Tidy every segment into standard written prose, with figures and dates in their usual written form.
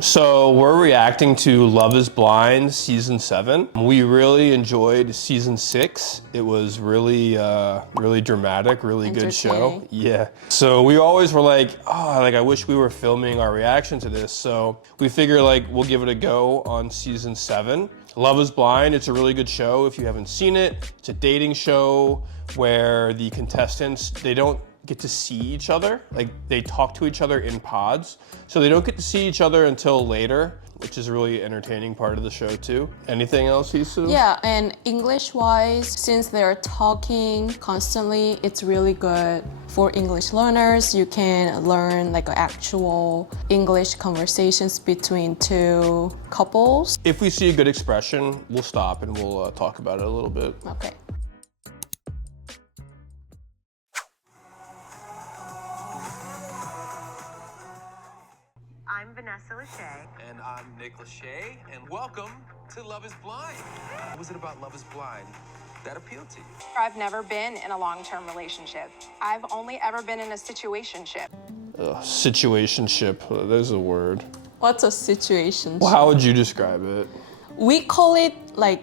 So we're reacting to Love is Blind season 7. We really enjoyed season 6. It was really dramatic, really good show. Yeah. So we always were like, I wish we were filming our reaction to this. So we figure we'll give it a go on season 7. Love is Blind, it's a really good show if you haven't seen it. It's a dating show where the contestants, they don't get to see each other. They talk to each other in pods. So they don't get to see each other until later, which is a really entertaining part of the show too. Anything else, Hisu? Yeah, and English-wise, since they're talking constantly, it's really good for English learners. You can learn actual English conversations between two couples. If we see a good expression, we'll stop and we'll talk about it a little bit. Okay. I'm Vanessa Lachey. And I'm Nick Lachey, and welcome to Love is Blind. What was it about Love is Blind that appealed to you? I've never been in a long-term relationship. I've only ever been in a situationship. Situationship, there's a word. What's a situation? Well, how would you describe it? We call it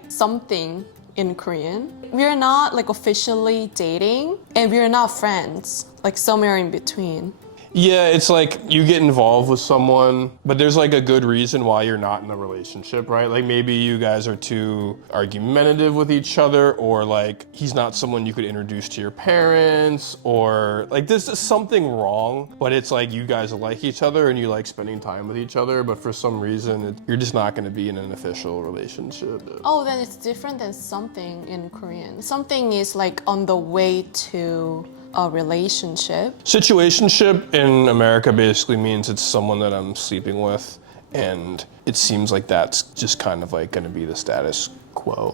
something in Korean. We're not officially dating, and we're not friends, somewhere in between. Yeah, it's you get involved with someone, but there's a good reason why you're not in a relationship, right? Maybe you guys are too argumentative with each other, or he's not someone you could introduce to your parents, or there's just something wrong, but it's you guys like each other and you like spending time with each other, but for some reason you're just not going to be in an official relationship. Oh, then it's different than something in Korean. Something is on the way to a relationship. Situationship in America basically means it's someone that I'm sleeping with, and it seems that's just kind of going to be the status quo.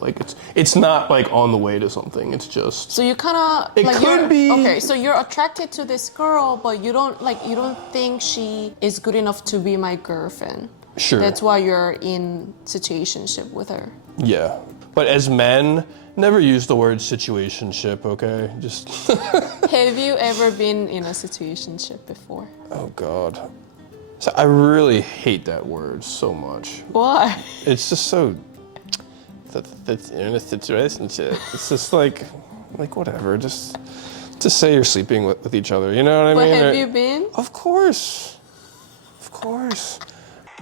It's not on the way to something. It's just. So you kind of. It could be. Okay, so you're attracted to this girl, but you don't think she is good enough to be my girlfriend. Sure. That's why you're in situationship with her. Yeah, but as men, never use the word situationship, okay? Just. Have you ever been in a situationship before? Oh God. So I really hate that word so much. Why? It's just so. That's in a situationship. It's just whatever. Just say you're sleeping with each other. You know what I mean? But have you been? Of course. Of course.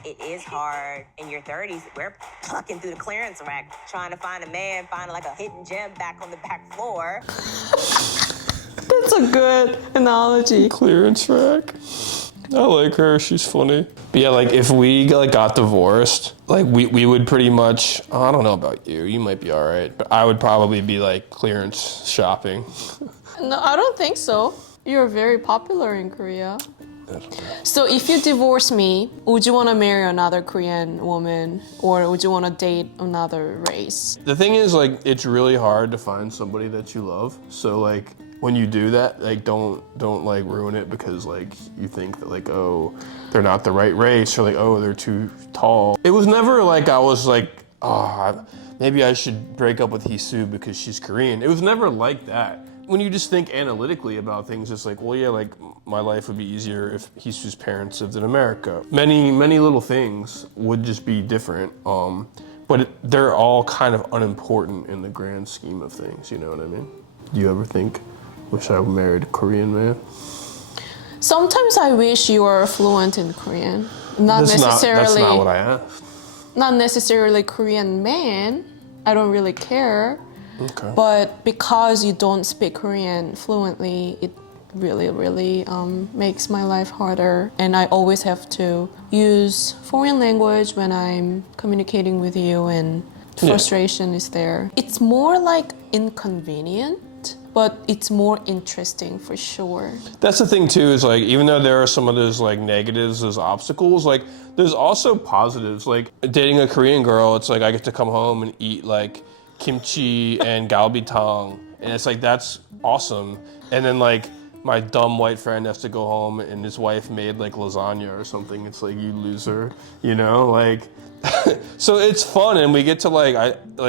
It is hard in your 30s. We're plucking through the clearance rack, trying to find a man, find a hidden gem back on the back floor. That's a good analogy. Clearance rack. I like her. She's funny. But yeah, if we got divorced, we would pretty much. I don't know about you. You might be all right, but I would probably be clearance shopping. No, I don't think so. You're very popular in Korea. So if you divorce me, would you want to marry another Korean woman, or would you want to date another race? The thing is, it's really hard to find somebody that you love. So when you do that, don't ruin it because you think that oh, they're not the right race, or oh, they're too tall. It was never I was maybe I should break up with Hisu because she's Korean. It was never like that. When you just think analytically about things, it's well, yeah, my life would be easier if Hisu's parents lived in America. Many little things would just be different, but they're all kind of unimportant in the grand scheme of things, you know what I mean? Do you ever think, wish I married a Korean man? Sometimes I wish you were fluent in Korean. That's not what I asked. Not necessarily Korean man. I don't really care. Okay. But because you don't speak Korean fluently, it really makes my life harder. And I always have to use foreign language when I'm communicating with you, and frustration is there. It's more inconvenient, but it's more interesting for sure. That's the thing too, is even though there are some of those negatives, those obstacles, there's also positives. Dating a Korean girl, it's I get to come home and eat kimchi and galbitang, and it's that's awesome. And then my dumb white friend has to go home and his wife made lasagna or something. It's you loser, you know, so it's fun, and we get to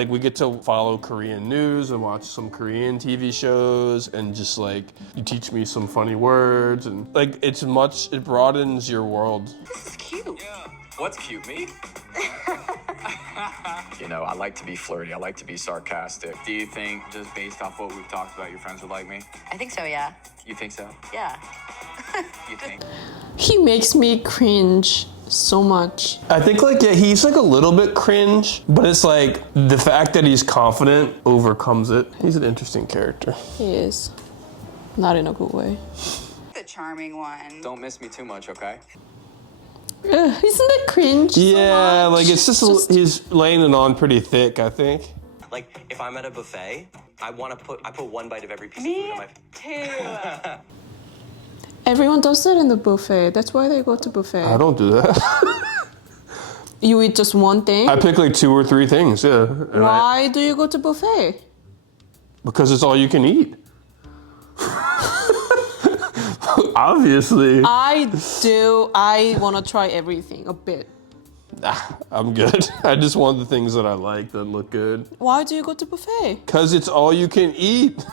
we get to follow Korean news and watch some Korean TV shows, and just you teach me some funny words, and it broadens your world. This is cute. Yeah. What's cute, me? You know, I like to be flirty. I like to be sarcastic. Do you think, just based off what we've talked about, your friends would like me? I think so, yeah. You think so? Yeah. You think? He makes me cringe so much. I think like yeah, he's like a little bit cringe, but it's like the fact that he's confident overcomes it. He's an interesting character. He is. Not in a good way. The charming one. Don't miss me too much, okay? Ugh, isn't that cringe? Yeah, so much? like it's just he's laying it on pretty thick, I think. Like, if I'm at a buffet, I put one bite of every piece of food on my... Too. Everyone does that in the buffet. That's why they go to buffet. I don't do that. You eat just one thing? I pick like 2 or 3 things, yeah. And Why do you go to buffet? because it's all you can eat. Obviously. I want to try everything a bit. I'm good. I just want the things that I like that look good. Why do you go to buffet? Because it's all you can eat.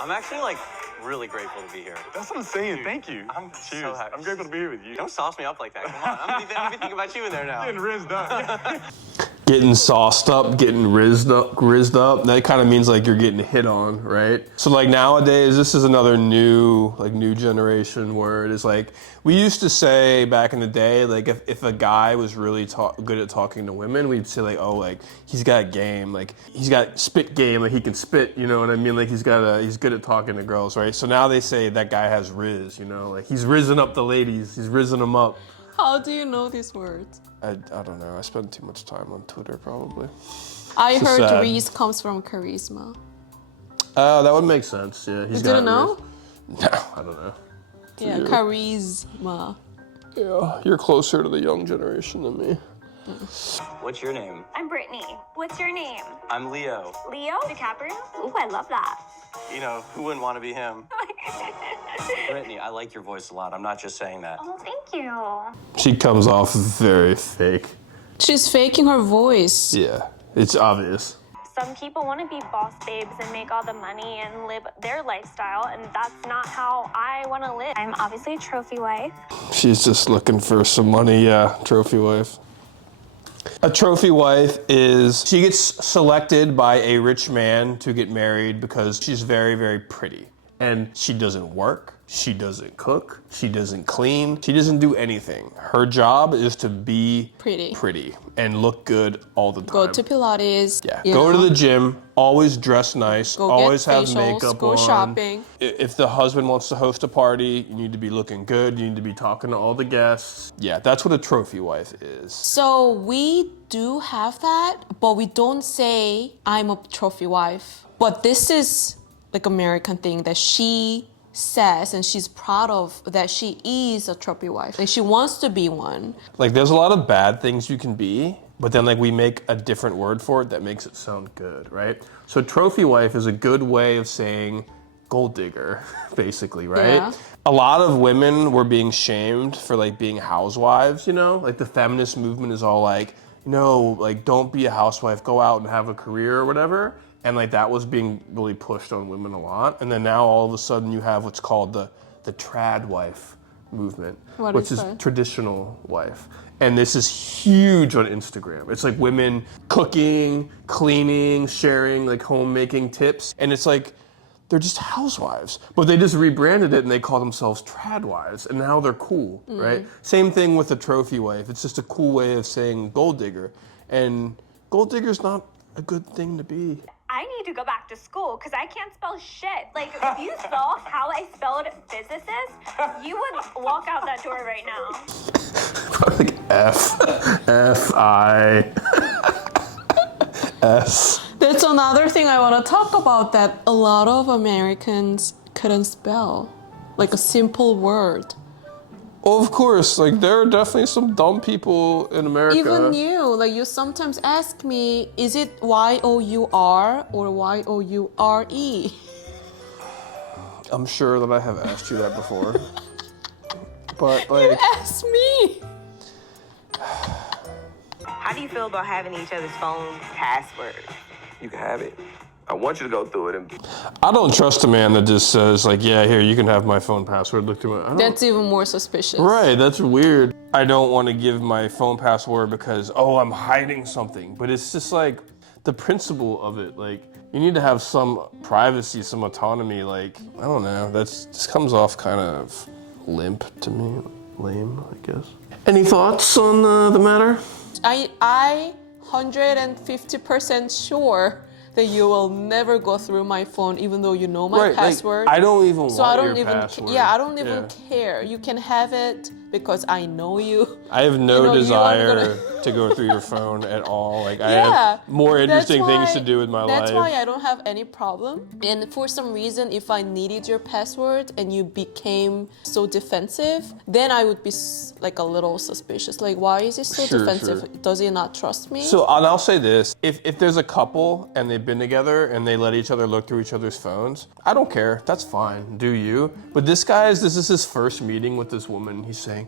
I'm actually, like, really grateful to be here. That's what I'm saying. Thank you. I'm Cheers. so happy. I'm grateful to be here with you. Don't sauce me up like that. Come on. I'm gonna be thinking about you in there now. Getting rizzed up. Getting sauced up, getting rizzed up. That kind of means like you're getting hit on, right? So like nowadays, this is another new generation word. Is like we used to say back in the day, like if a guy was really good at talking to women, we'd say like, oh, like he's got game, like he's got spit game, like he can spit, you know what I mean? Like he's good at talking to girls, right? So now they say that guy has riz, you know, like he's risen up the ladies, he's risen them up. How do you know these words? I don't know. I spend too much time on Twitter, probably. I So heard sad. Reese comes from charisma. That would make sense. Yeah, he's You got didn't know? riz. No, I don't know. Yeah, you. charisma. Yeah, you're closer to the young generation than me. What's your name? I'm Brittany. What's your name? I'm Leo. Leo DiCaprio? Ooh, I love that. You know, who wouldn't want to be him? Brittany, I like your voice a lot. I'm not just saying that. Oh, thank you. She comes off very fake. She's faking her voice. Yeah, it's obvious. Some people want to be boss babes and make all the money and live their lifestyle, and that's not how I want to live. I'm obviously a trophy wife. She's just looking for some money. Yeah, trophy wife. A trophy wife is, she gets selected by a rich man to get married because she's very, very pretty. And she doesn't work, she doesn't cook, she doesn't clean, she doesn't do anything. Her job is to be pretty and look good all the time. Go to Pilates. Yeah, you go know, to the gym, always dress nice, go always get have facials, makeup go on. shopping. If the husband wants to host a party, you need to be looking good, you need to be talking to all the guests. Yeah, that's what a trophy wife is. So we do have that, but we don't say I'm a trophy wife. But this is like American thing that she says, and she's proud of that she is a trophy wife. Like she wants to be one. Like there's a lot of bad things you can be, but then like we make a different word for it that makes it sound good, right? So trophy wife is a good way of saying gold digger, basically, right? Yeah. A lot of women were being shamed for like being housewives, you know? Like the feminist movement is all like, no, like don't be a housewife, go out and have a career or whatever. And like that was being really pushed on women a lot. And then now all of a sudden you have what's called the tradwife movement, which is traditional wife. And this is huge on Instagram. It's like women cooking, cleaning, sharing like homemaking tips. And it's like, they're just housewives, but they just rebranded it and they call themselves tradwives, and now they're cool, right? Same thing with the trophy wife. It's just a cool way of saying gold digger. And gold digger's not a good thing to be. I need to go back to school because I can't spell shit. Like, if you saw how I spelled physicist, you would walk out that door right now. Like F-I-S. That's another thing I want to talk about, that a lot of Americans couldn't spell like a simple word. Well, of course, like there are definitely some dumb people in America. Even you, like you sometimes ask me, is it Y-O-U-R or Y-O-U-R-E? I'm sure that I have asked you that before. But like, You asked me. How do you feel about having each other's phone passwords? You can have it. I want you to go through it and I don't trust a man that just says like, yeah, here, you can have my phone password. Look through it. That's even more suspicious. Right, that's weird. I don't want to give my phone password because, oh, I'm hiding something. But it's just like the principle of it. Like, you need to have some privacy, some autonomy. Like, I don't know. That's just comes off kind of limp to me. Lame, I guess. Any thoughts on the matter? I 150% sure that you will never go through my phone even though you know my password. Like, I don't even so want I don't your even password. I don't even care. You can have it because I know you. I have no You know, desire to go through your phone at all. Like, I have more interesting things to do with my life. That's why I don't have any problem. And for some reason, if I needed your password and you became so defensive, then I would be like a little suspicious. Like, why is he so defensive? Sure. Does he not trust me? So, and I'll say this. If there's a couple and they've been together and they let each other look through each other's phones, I don't care. That's fine. Do you? But this is his first meeting with this woman. He's saying,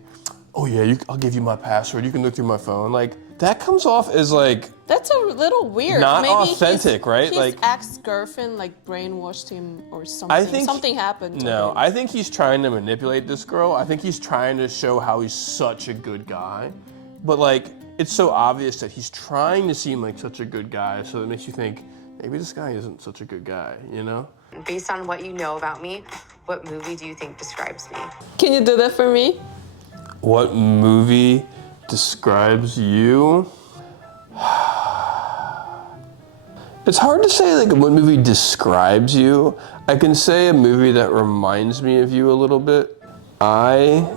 oh yeah, I'll give you my password. You can look through my phone. Like, that comes off as like... That's a little weird. Not Maybe authentic, right? His like, ex-girlfriend like brainwashed him or something. I think something happened to No, him. I think he's trying to manipulate this girl. I think he's trying to show how he's such a good guy. But like, it's so obvious that he's trying to seem like such a good guy, so it makes you think, maybe this guy isn't such a good guy, you know? Based on what you know about me, what movie do you think describes me? Can you do that for me? What movie describes you? It's hard to say like what movie describes you. I can say a movie that reminds me of you a little bit. I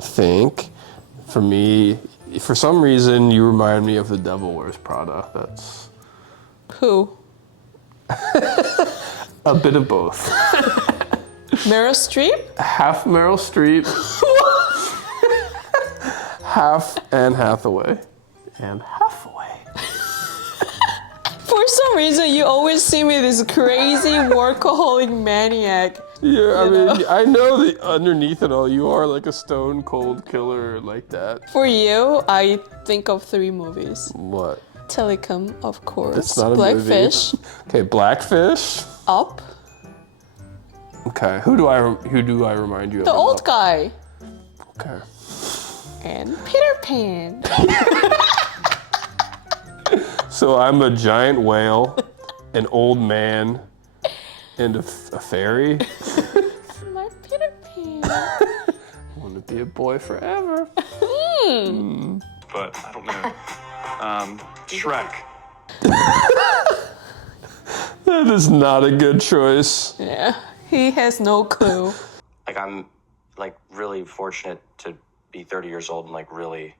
think, for me, for some reason, you remind me of The Devil Wears Prada. That's... Who? A bit of both. Meryl Streep? Half Meryl Streep. Half Anne Hathaway. And Hathaway. For some reason, you always see me this crazy workaholic maniac. Yeah, I mean, I know that underneath it all, you are like a stone cold killer like that. For you, I think of 3 movies. What? Telecom, of course. That's not a Blackfish. movie. Okay, Blackfish. Up. Okay, who do I remind you of? The old guy. Okay. And Peter Pan. So I'm a giant whale, an old man, and a fairy. My Peter Pan. Want to be a boy forever. but I don't know. Shrek. That is not a good choice. Yeah, he has no clue. Like, I'm like really fortunate to be 30 years old and like really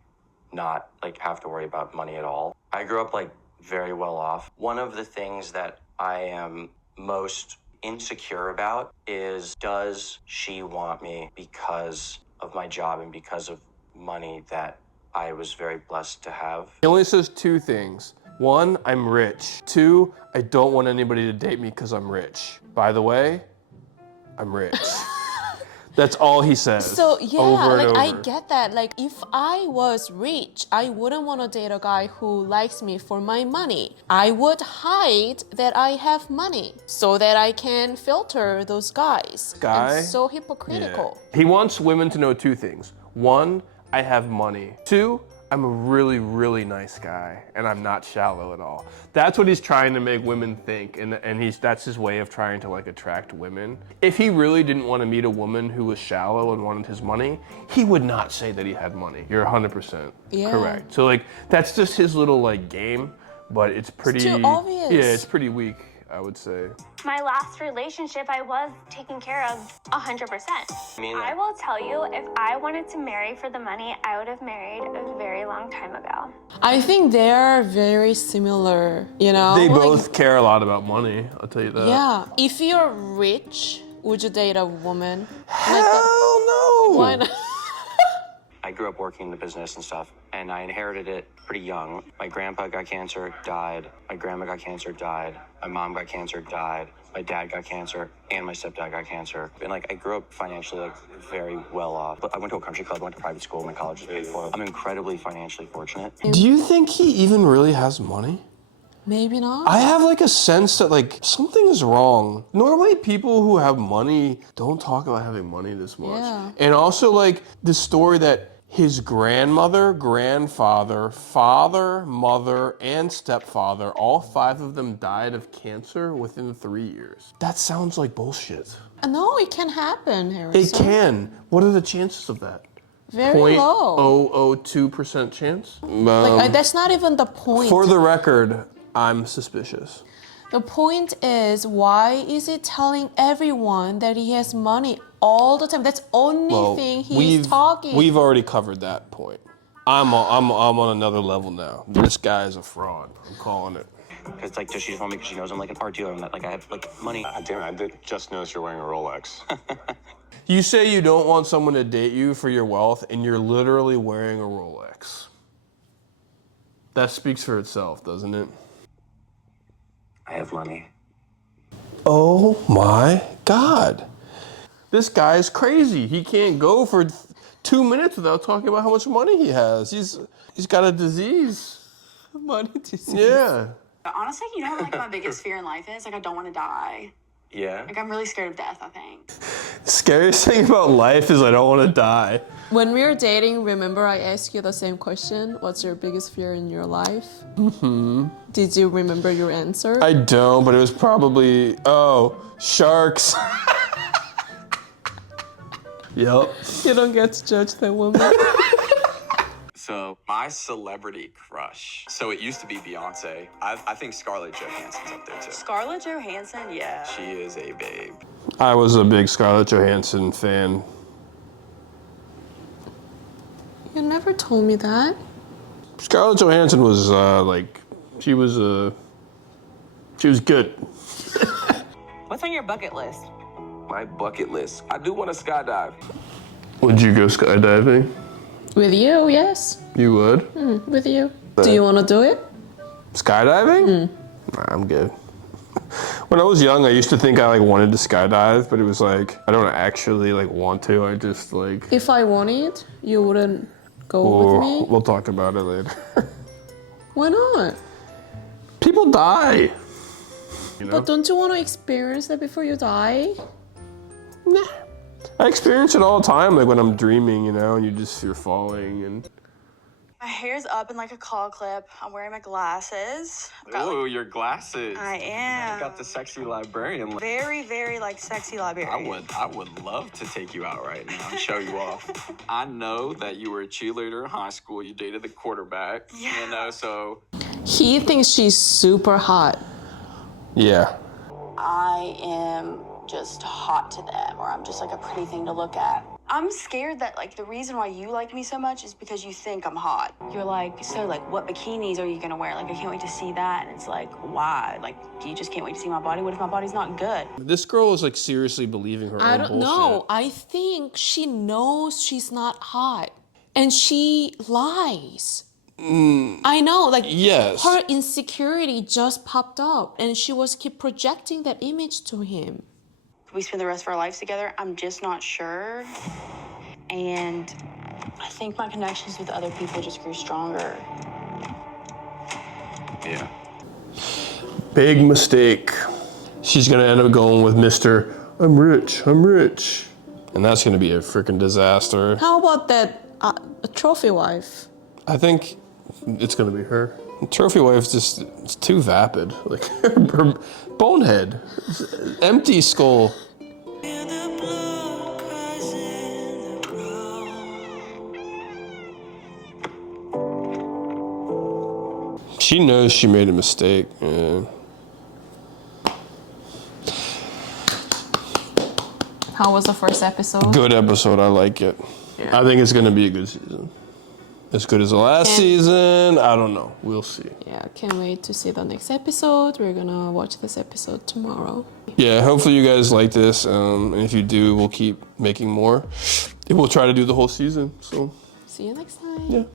not like have to worry about money at all. I grew up like very well off. One of the things that I am most insecure about is, does she want me because of my job and because of money that I was very blessed to have? He only says 2 things. 1, I'm rich. 2, I don't want anybody to date me because I'm rich. By the way, I'm rich. That's all he says. So yeah, over and like I over. get that. Like if I was rich, I wouldn't want to date a guy who likes me for my money. I would hide that I have money so that I can filter those guys. Guy? I'm so hypocritical. Yeah. He wants women to know 2 things. 1, I have money. 2, I'm a really, really nice guy, and I'm not shallow at all. That's what he's trying to make women think, and that's his way of trying to like attract women. If he really didn't want to meet a woman who was shallow and wanted his money, he would not say that he had money. You're 100% correct. So like that's just his little like game, but it's pretty too obvious. Yeah, it's pretty weak, I would say. My last relationship, I was taken care of 100%. I will tell you, if I wanted to marry for the money, I would have married a very long time ago. I think they're very similar, you know? They Like, both care a lot about money, I'll tell you that. Yeah. If you're rich, would you date a woman? Hell no! Why not? I grew up working in the business and stuff, and I inherited it pretty young. My grandpa got cancer, died. My grandma got cancer, died. My mom got cancer, died. My dad got cancer, and my stepdad got cancer. And like, I grew up financially like very well off. But I went to a country club, went to private school, my college was paid for. I'm incredibly financially fortunate. Do you think he even really has money? Maybe not. I have like a sense that like something is wrong. Normally people who have money don't talk about having money this much. Yeah. And also like the story that his grandmother, grandfather, father, mother, and stepfather, all 5 of them died of cancer within 3 years. That sounds like bullshit. No, it can happen, Harrison. It can. What are the chances of that? Very low. 0.002% chance? That's not even the point. For the record, I'm suspicious. The point is, why is he telling everyone that he has money all the time? That's the only thing he's talking. We've already covered that point. I'm on another level now. This guy is a fraud. I'm calling it. It's like, does she just want me because she knows I'm like an art dealer and that like I have like money? Damn it, I did just notice you're wearing a Rolex. You say you don't want someone to date you for your wealth, and you're literally wearing a Rolex. That speaks for itself, doesn't it? I have money. Oh my God. This guy is crazy. He can't go for 2 minutes without talking about how much money he has. He's got a disease. Money disease. Yeah. Honestly, you know what like my biggest fear in life is? Like I don't want to die. Yeah. Like I'm really scared of death, I think. Scariest thing about life is I don't want to die. When we were dating, remember I asked you the same question? What's your biggest fear in your life? Mm-hmm. Did you remember your answer? I don't, but it was probably, sharks. Yep. You don't get to judge that woman. So my celebrity crush. So it used to be Beyonce. I think Scarlett Johansson's up there too. Scarlett Johansson, yeah. She is a babe. I was a big Scarlett Johansson fan. You never told me that. Scarlett Johansson was she was good. What's on your bucket list? My bucket list. I do want to skydive. Would you go skydiving? With you, yes. You would? With you. Do you want to do it? Skydiving? Nah, I'm good. When I was young, I used to think I wanted to skydive, but it was like I don't actually want to. I just If I wanted, you wouldn't go with me? We'll talk about it later. Why not? People die. You know? But don't you want to experience that before you die? Nah. I experience it all the time, when I'm dreaming, and you're falling and. My hair's up in a claw clip. I'm wearing my glasses. Ooh, your glasses. I am. You got the sexy librarian. Very, very sexy librarian. I would love to take you out right now and show you off. I know that you were a cheerleader in high school. You dated the quarterback. Yeah. So. He thinks she's super hot. Yeah. I am just hot to them, or I'm just a pretty thing to look at. I'm scared that the reason why you like me so much is because you think I'm hot. You're so what bikinis are you gonna wear? I can't wait to see that. And it's why? You just can't wait to see my body? What if my body's not good? This girl is seriously believing her I own don't bullshit. know. I think she knows she's not hot. And she lies. I know, yes. Her insecurity just popped up and she was keep projecting that image to him. We spend the rest of our lives together? I'm just not sure. And I think my connections with other people just grew stronger. Yeah. Big mistake. She's gonna end up going with Mr. I'm rich. And that's gonna be a freaking disaster. How about that trophy wife? I think it's gonna be her. Trophy wife's it's too vapid. Her bonehead. Empty skull. She knows she made a mistake. Yeah. How was the first episode? Good episode. I like it. Yeah. I think it's gonna be a good season. As good as the last season, I don't know. We'll see. Yeah, can't wait to see the next episode. We're gonna watch this episode tomorrow. Yeah, hopefully you guys like this. And if you do, we'll keep making more. We'll try to do the whole season. So see you next time. Yeah.